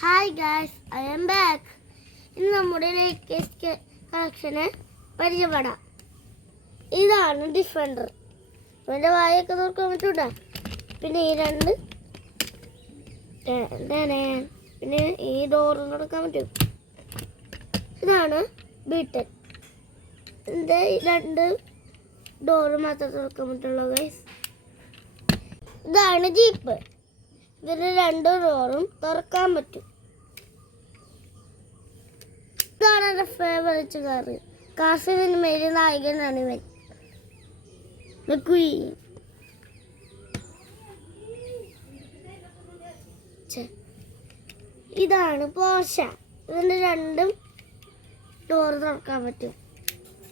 Hi guys, I am back. ഇന്ന് നമ്മുടെ latest കളക്ഷന് പരിചയപ്പെടാം. ഇതാണ് ഡിഫൻഡർ. ഇവൻ്റെ വായൊക്കെ നോക്കാൻ പറ്റൂട്ടാ. പിന്നെ ഈ രണ്ട് പിന്നെ ഈ ഡോറ് തുറക്കാൻ പറ്റും. ഇതാണ് ബീട്ടൻ. ഇതിൻ്റെ രണ്ട് ഡോറ് മാത്രം തുറക്കാൻ പറ്റുള്ളൂ ഗൈസ്. ഇതാണ് ജീപ്പ്. ഇതിന് രണ്ട് ഡോറും തുറക്കാൻ പറ്റും. ഇതാണ് എൻ്റെ ഫേവറേറ്റ് കാർ. കാർ സിനിമയിലെ നായകനാണ് ഇവൻ. ഇതാണ് പോർഷ. ഇതിൻ്റെ രണ്ടും ഡോറ് തുറക്കാൻ പറ്റും.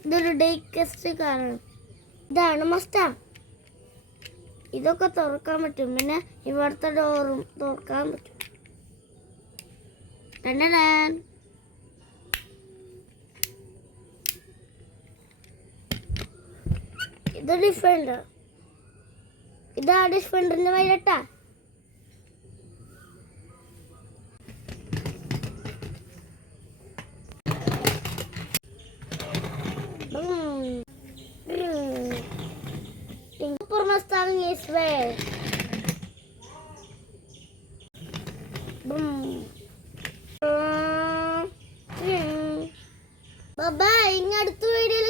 ഇതൊരു ഡേക്കസ്റ്റ് കാറാണ്. ഇതാണ് മസ്റ്റാങ്. ഇതൊക്കെ തുറക്കാൻ പറ്റും. പിന്നെ ഇവിടുത്തെ ഡോറും തുറക്കാൻ പറ്റും. ഇത് ഡിഫൻഡർ. ഇതാ ഡിഫൻഡറിന്റെ വൈലട്ടാ. Mustang is where? Bye bye. In അടുത്ത വീഡിയോയിൽ